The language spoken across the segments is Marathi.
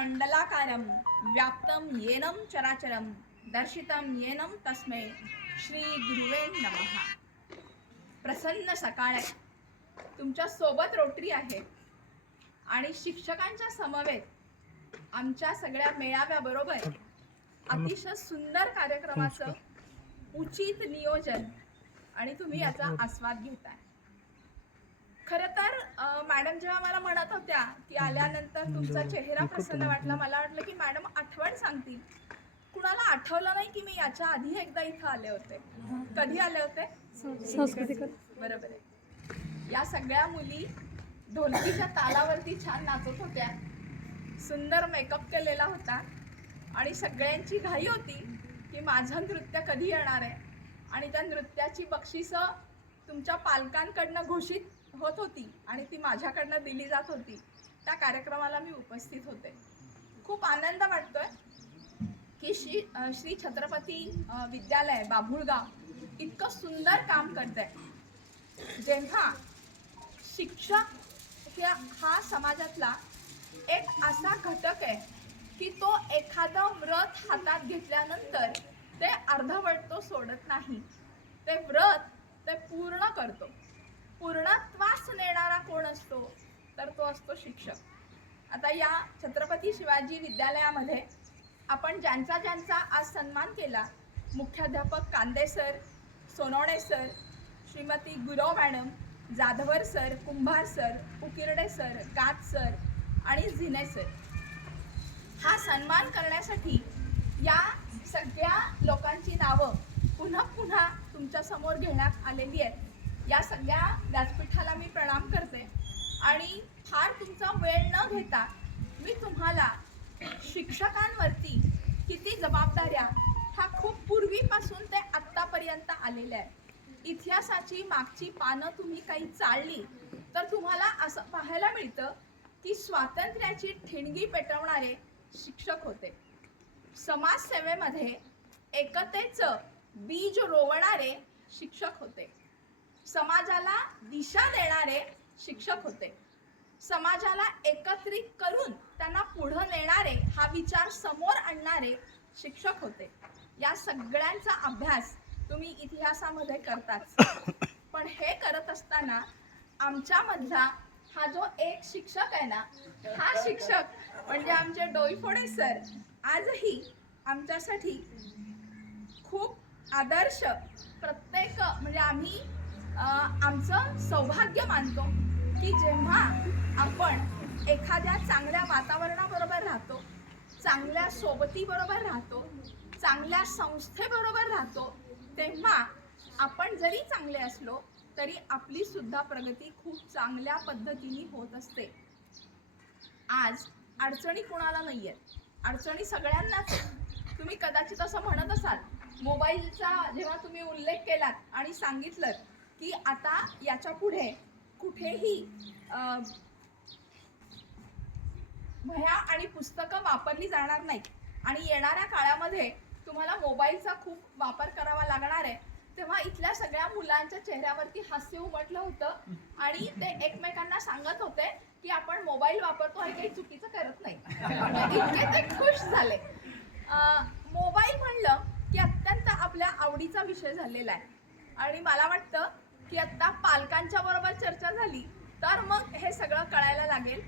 मंडलाकारं व्याप्तं येनं चराचरं दर्शितं येनं तस्मै श्री गुरुवे नमः. प्रसन्न सकाळ आहे, तुमच्या सोबत रोटरी आहे आणि शिक्षकांच्या समवेत आमच्या सगळ्या मेळाव्याबरोबर अतिशय सुंदर कार्यक्रमाचं उचित नियोजन आणि तुम्ही याचा आस्वाद घेताय. खरं तर मॅडम जेव्हा मला म्हणत होत्या की आल्यानंतर तुमचा चेहरा प्रसन्न वाटला, मला वाटलं की मॅडम आठवण सांगतील. कुणाला आठवलं नाही की मी याच्या आधी एकदा इथं आले होते. कधी आले होते? सांस्कृतिक. बरोबर आहे. या सगळ्या मुली ढोलकीच्या तालावरती छान नाचत होत्या, सुंदर मेकअप केलेला होता आणि सगळ्यांची घाई होती की माझं नृत्य कधी येणार आहे. आणि त्या नृत्याची बक्षिसं तुमच्या पालकांकडनं घोषित होत होती आणि ती माझ्याकडनं दिली जात होती. त्या कार्यक्रमाला मी उपस्थित होते. खूप आनंद वाटतोय की श्री छत्रपती विद्यालय बाभुळगाव इतकं सुंदर काम करतंय. जेव्हा शिक्षक हा समाजातला एक असा घटक आहे की तो एखादं व्रत हातात घेतल्यानंतर ते अर्धवट तो सोडत नाही. ते व्रत ते पूर्ण करतो. पूर्णत्वास नेणारा कोण असतो तर तो असतो शिक्षक. आता या छत्रपती शिवाजी विद्यालयामध्ये आपण ज्यांचा आज सन्मान केला, मुख्याध्यापक Kande sir, Sonawane sir, Shrimati Gurav madam, Jadhavar sir, Kumbhar sir, Ukirde sir, Gat sir आणि झिने सर, हा सन्मान करण्यासाठी या सगळ्या लोकांची नावं पुन्हा पुन्हा तुमच्या समोर घेण्यात आलेली आहेत. या सगळ्या व्यासपीठाला मी प्रणाम करते आणि फार तुमचा वेळ न घेता मी तुम्हाला शिक्षकांवरती किती जबाबदाऱ्या ह्या खूप पूर्वीपासून ते आत्तापर्यंत आलेल्या आहेत. इतिहासाची मागची पानं तुम्ही काही चाळली तर तुम्हाला असं पाहायला मिळतं की स्वातंत्र्याची ठिणगी पेटवणारे शिक्षक होते. समाजसेवेमध्ये एकतेचं बीज रोवणारे शिक्षक होते. समाजाला दिशा देणारे शिक्षक होते. समाजाला एकत्रित करून त्यांना पुढे नेणारे, हा विचार समोर आणणारे शिक्षक होते. या सगळ्यांचा अभ्यास तुम्ही इतिहासामध्ये करताच. पण हे करत असताना आमच्यामधला हा जो एक शिक्षक आहे ना, हा शिक्षक म्हणजे आमचे डोईफोडे सर आजही आमच्यासाठी खूप आदर्श, प्रत्येक म्हणजे आम्ही आमचं सौभाग्य मानतो की जेव्हा आपण एखाद्या चांगल्या वातावरणाबरोबर राहतो, चांगल्या सोबतीबरोबर राहतो, चांगल्या संस्थेबरोबर राहतो, तेव्हा आपण जरी चांगले असलो तरी आपली सुद्धा प्रगती खूप चांगल्या पद्धतीने होत असते. आज अडचणी कुणाला नाही आहेत, अडचणी सगळ्यांनाच. तुम्ही कदाचित असं म्हणत असाल, मोबाईलचा जेव्हा तुम्ही उल्लेख केलात आणि सांगितलं की आता याच्या पुढे कुठेही वह्या आणि पुस्तकं वापरली जाणार नाहीत आणि येणाऱ्या काळामध्ये तुम्हाला मोबाईलचा खूप वापर करावा लागणार आहे, तेव्हा इथल्या सगळ्या मुलांच्या चेहऱ्यावरती हास्य उमटलं होतं आणि ते एकमेकांना सांगत होते की आपण मोबाईल वापरतो आणि काही चुकीचं करत नाही. इतके ते खुश झाले. मोबाईल म्हणलं की अत्यंत आपल्या आवडीचा विषय झालेला आहे आणि मला वाटतं की आत्ता पालकांच्या बरोबर चर्चा झाली तर मग हे सगळं कळायला लागेल.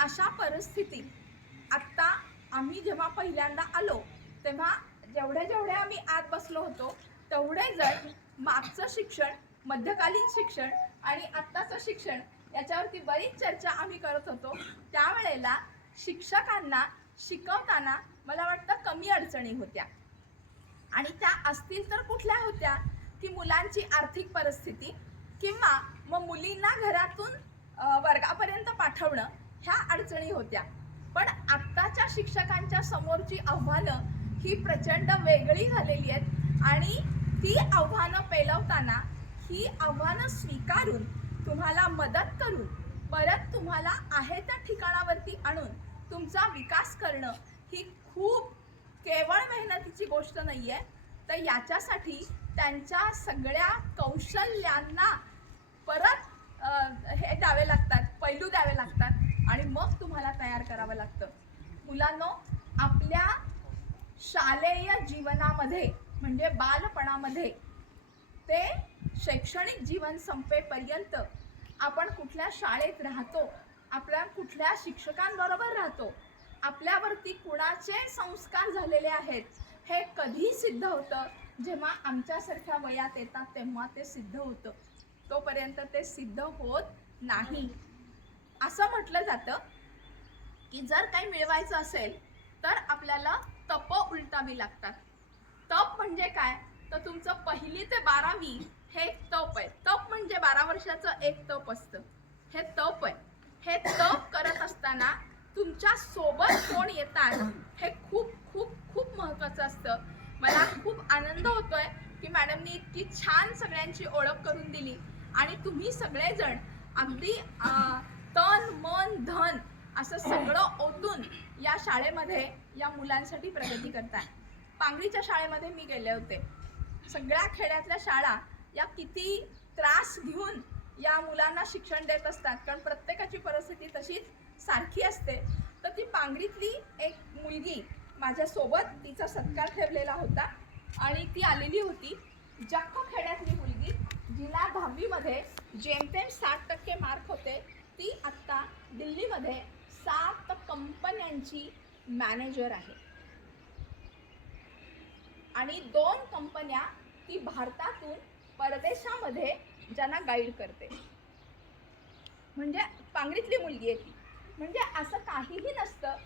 अशा परिस्थितीत आत्ता आम्ही जेव्हा पहिल्यांदा आलो तेव्हा जेवढे आम्ही आत बसलो होतो तेवढे जण मागचं शिक्षण, मध्यकालीन शिक्षण आणि आत्ताचं शिक्षण याच्यावरती बरीच चर्चा आम्ही करत होतो. त्यावेळेला शिक्षकांना शिकवताना मला वाटतं कमी अडचणी होत्या आणि त्या असतील तर कुठल्या होत्या की मुलांची आर्थिक परिस्थिती किंवा मग मुलींना घरातून वर्गापर्यंत पाठवणं, ह्या अडचणी होत्या. पण आत्ताच्या शिक्षकांच्या समोरची आव्हानं ही प्रचंड वेगळी झालेली आहेत आणि ती आव्हानं पेलवताना ही आव्हानं स्वीकारून तुम्हाला मदत करून परत तुम्हाला आहे त्या ठिकाणावरती आणून तुमचा विकास करणं ही खूप केवळ मेहनतीची गोष्ट नाही आहे. तर याच्यासाठी त्यांच्या सगळ्या कौशल्यांना परत हे द्यावे लागतात, पैलू द्यावे लागतात आणि मग तुम्हाला तयार करावं लागतं. मुलांनो, आपल्या शालेय जीवनामध्ये म्हणजे बालपणामध्ये ते शैक्षणिक जीवन संपेपर्यंत आपण कुठल्या शाळेत राहतो, आपल्या कुठल्या शिक्षकांबरोबर राहतो, आपल्यावरती कुणाचे संस्कार झालेले आहेत, हे कधी सिद्ध होतं? जेव्हा आमच्यासारख्या वयात येतात तेव्हा ते सिद्ध होतं. तोपर्यंत ते सिद्ध होत नाही. असं म्हटलं जातं की जर काही मिळवायचं असेल तर आपल्याला तप उलटावी लागतात. तप म्हणजे काय? तर तुमचं 1ली ते 12वी हे एक तप आहे. तप म्हणजे 12 वर्षाचं एक तप असतं. हे तप आहे. हे तप करत असताना तुमच्या सोबत कोण येतात हे खूप खूप खूप महत्त्वाचं असतं. मला खूप आनंद होतोय की मॅडमनी इतकी छान सगळ्यांची ओळख करून दिली आणि तुम्ही सगळेजण अगदी तन मन धन असं सगळं ओतून या शाळेमध्ये या मुलांसाठी प्रगती करताय. पांगरीच्या शाळेमध्ये मी गेले होते. सगळ्या खेड्यातल्या शाळा या किती त्रास घेऊन या मुलांना शिक्षण देत असतात, कारण प्रत्येकाची परिस्थिती तशीच सारखी असते. तर ती पांगरीतली एक मुलगी माझ्यासोबत, तिचा सत्कार ठेवलेला होता आणि ती आलेली होती. जक्क खेड्यातली मुलगी, जिला 10वी मध्ये जेमतेम 60% मार्क होते, ती आत्ता दिल्लीमध्ये 7 कंपन्यांची मॅनेजर आहे आणि 2 कंपन्या ती भारतातून परदेशामध्ये ज्यांना गाईड करते. म्हणजे पांगरीतली मुलगी आहे ती. म्हणजे असं काहीही नसतं